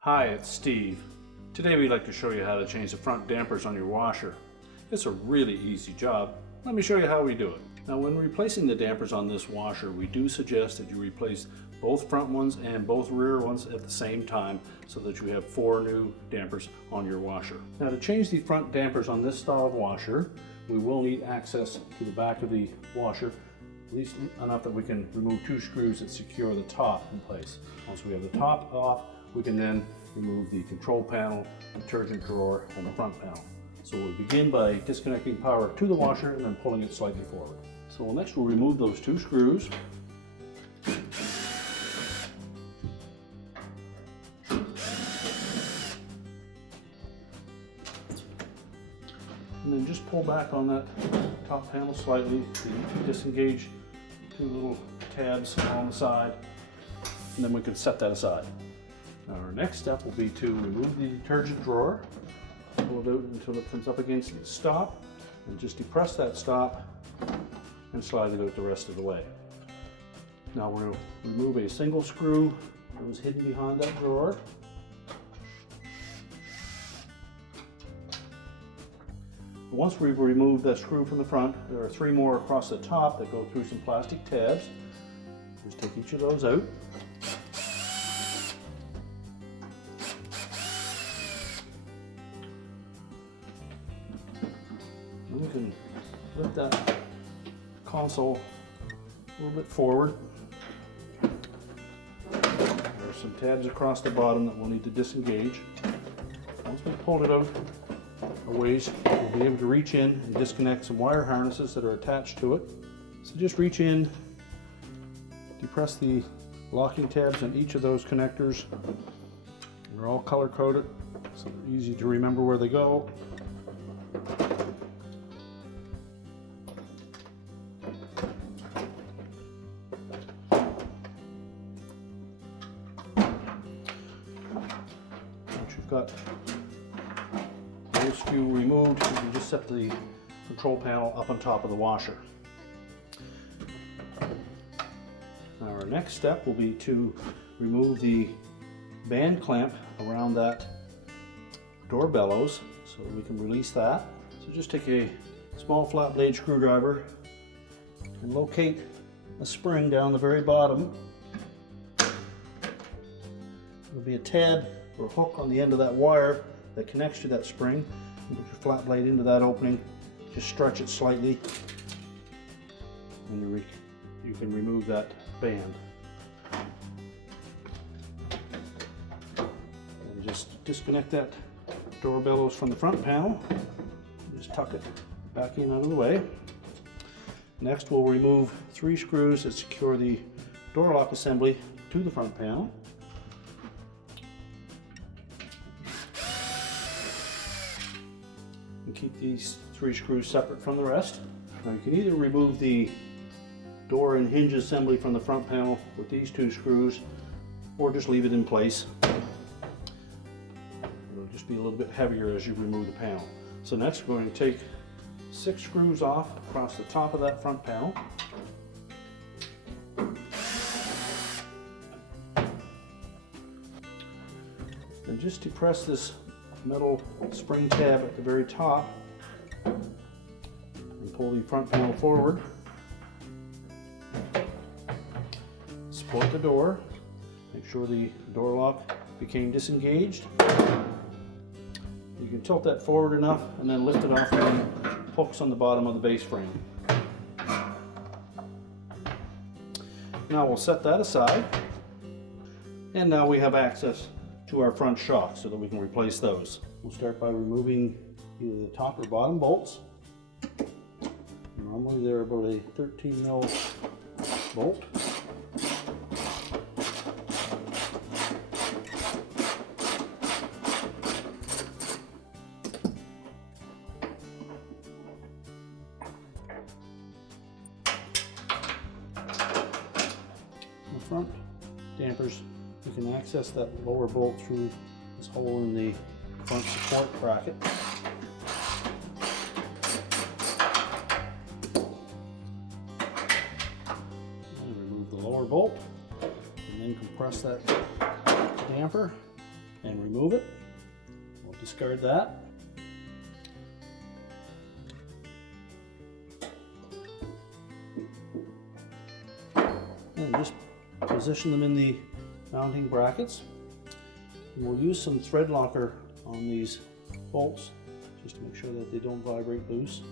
Hi, it's Steve. Today we'd like to show you how to change the front dampers on your washer. It's a really easy job. Let me show you how we do it. Now, when replacing the dampers on this washer, we do suggest that you replace both front ones and both rear ones at the same time so that you have 4 new dampers on your washer. Now, to change the front dampers on this style of washer, we will need access to the back of the washer, at least enough that we can remove 2 screws that secure the top in place. Once we have the top off, we can then remove the control panel, detergent drawer, and the front panel. So we'll begin by disconnecting power to the washer and then pulling it slightly forward. So next we'll remove those 2 screws. And then just pull back on that top panel slightly to disengage 2 little tabs on the side, and then we can set that aside. Now our next step will be to remove the detergent drawer, pull it out until it comes up against the stop, and just depress that stop and slide it out the rest of the way. Now we're going to remove a single screw that was hidden behind that drawer. Once we've removed that screw from the front, there are 3 more across the top that go through some plastic tabs. Just take each of those out. And we can lift that console a little bit forward. There are some tabs across the bottom that we'll need to disengage. Once we've pulled it out a ways, we'll be able to reach in and disconnect some wire harnesses that are attached to it. So just reach in, depress the locking tabs on each of those connectors. They're all color coded, so they're easy to remember where they go. Once you've got those few removed, you can just set the control panel up on top of the washer. Now our next step will be to remove the band clamp around that door bellows so we can release that. So just take a small flat blade screwdriver and locate a spring down the very bottom. There'll be a tab or hook on the end of that wire that connects to that spring. You put your flat blade into that opening, just stretch it slightly, and you can remove that band. And just disconnect that door bellows from the front panel. Just tuck it back in out of the way. Next we'll remove 3 screws that secure the door lock assembly to the front panel. And keep these 3 screws separate from the rest. Now you can either remove the door and hinge assembly from the front panel with these 2 screws, or just leave it in place. It'll just be a little bit heavier as you remove the panel. So next we're going to take 6 screws off across the top of that front panel. And just depress this metal spring tab at the very top and pull the front panel forward. Support the door. Make sure the door lock became disengaged. You can tilt that forward enough and then lift it off the hooks on the bottom of the base frame. Now we'll set that aside, and now we have access to our front shocks so that we can replace those. We'll start by removing either the top or bottom bolts. Normally they're about a 13 mil bolt. The front dampers, you can access that lower bolt through this hole in the front support bracket. lower bolt, and then compress that damper and remove it. We'll discard that. And just position them in the mounting brackets. And we'll use some thread locker on these bolts just to make sure that they don't vibrate loose.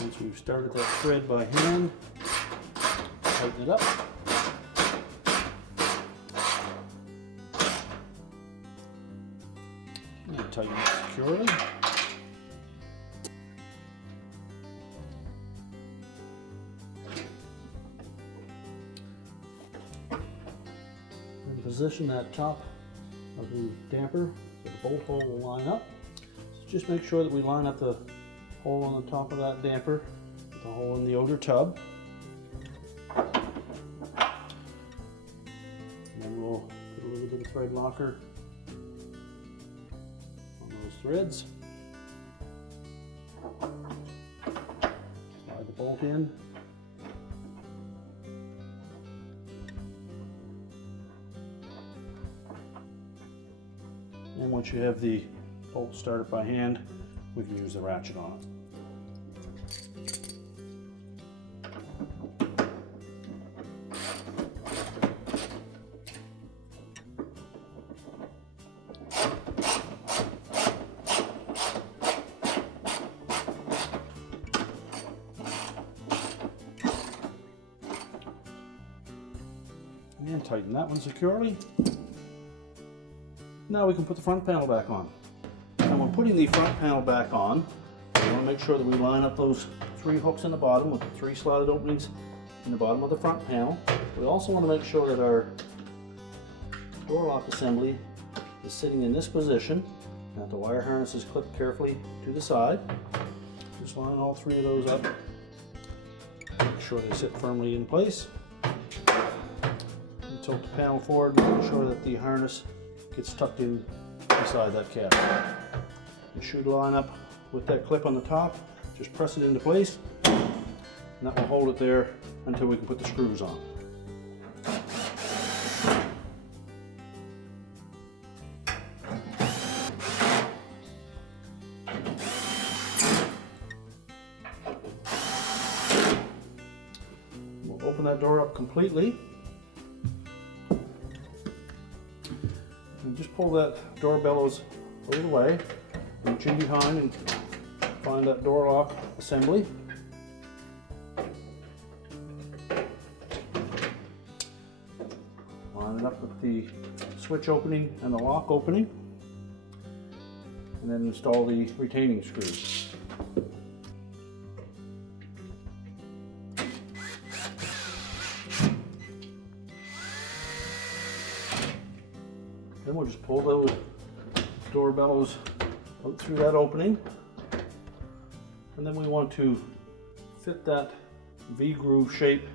Once we've started that thread by hand, tighten it up. And tighten it securely. And position that top of the damper so the bolt hole will line up. So just make sure that we line up the hole on the top of that damper with the hole in the outer tub. And then we'll put a little bit of thread locker on those threads. Slide the bolt in. And once you have the bolt started by hand, we can use the ratchet on it. And tighten that one securely. Now we can put the front panel back on. And when putting the front panel back on, we want to make sure that we line up those 3 hooks in the bottom with the 3 slotted openings in the bottom of the front panel. We also want to make sure that our door lock assembly is sitting in this position, and that the wire harness is clipped carefully to the side. Just line all 3 of those up. Make sure they sit firmly in place. And tilt the panel forward, making sure that the harness gets tucked in inside that cap. The shoe to line up with that clip on the top. Just press it into place, and that will hold it there until we can put the screws on. We'll open that door up completely. And just pull that door bellows out of the way, reach in behind and find that door lock assembly. Line it up with the switch opening and the lock opening, and then install the retaining screws. Then we'll just pull those door bellows out through that opening, and then we want to fit that V-groove shape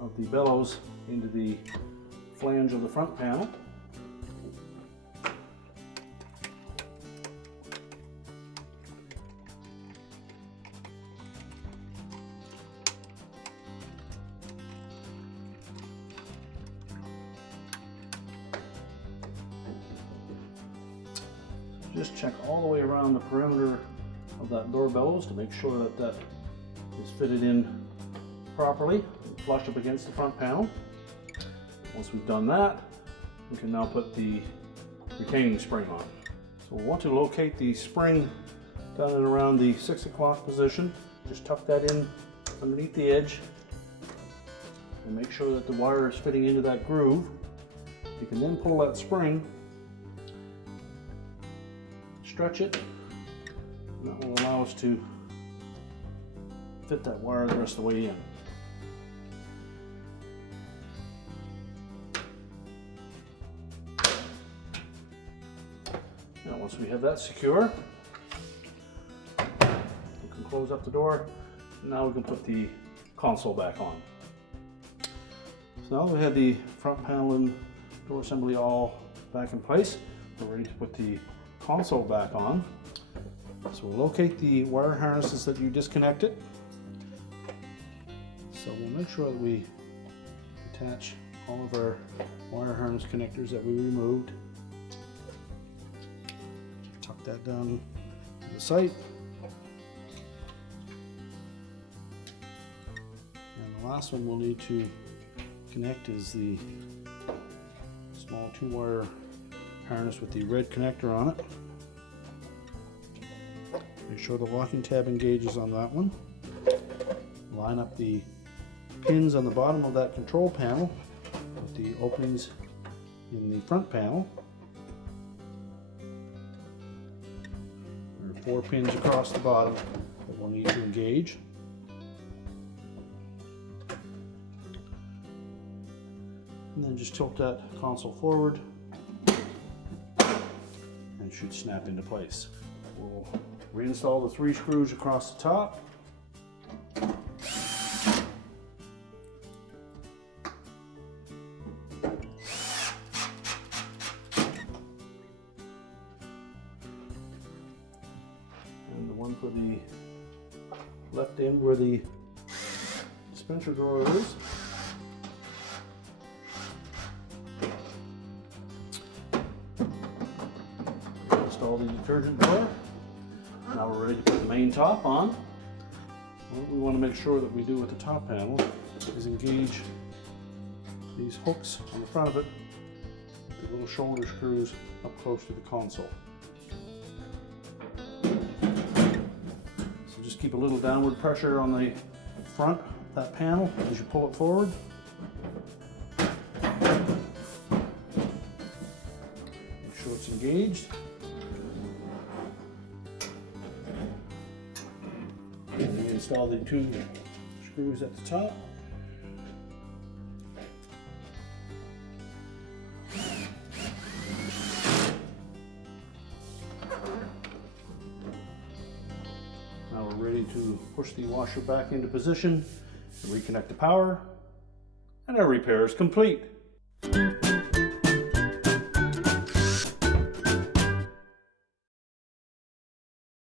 of the bellows into the flange of the front panel. Just check all the way around the perimeter of that door bellows to make sure that that is fitted in properly and flush up against the front panel. Once we've done that, we can now put the retaining spring on. So we'll want to locate the spring down and around the 6 o'clock position. Just tuck that in underneath the edge and make sure that the wire is fitting into that groove. You can then pull that spring, stretch it, and that will allow us to fit that wire the rest of the way in. Once we have that secure, we can close up the door. And now we can put the console back on. So now we have the front panel and door assembly all back in place. We're ready to put the console back on. So we'll locate the wire harnesses that you disconnected. So we'll make sure that we attach all of our wire harness connectors that we removed. Tuck that down to the site. And the last one we'll need to connect is the small 2-wire harness with the red connector on it. Make sure the locking tab engages on that one. Line up the pins on the bottom of that control panel with the openings in the front panel. There are 4 pins across the bottom that we'll need to engage. And then just tilt that console forward and it should snap into place. We'll reinstall the 3 screws across the top. And the one for the left end where the dispenser drawer is. Install the detergent drawer. Now we're ready to put the main top on. What we want to make sure that we do with the top panel is engage these hooks on the front of it, the little shoulder screws up close to the console. So just keep a little downward pressure on the front of that panel as you pull it forward. Make sure it's engaged. Install the 2 screws at the top. Now we're ready to push the washer back into position and reconnect the power, and our repair is complete.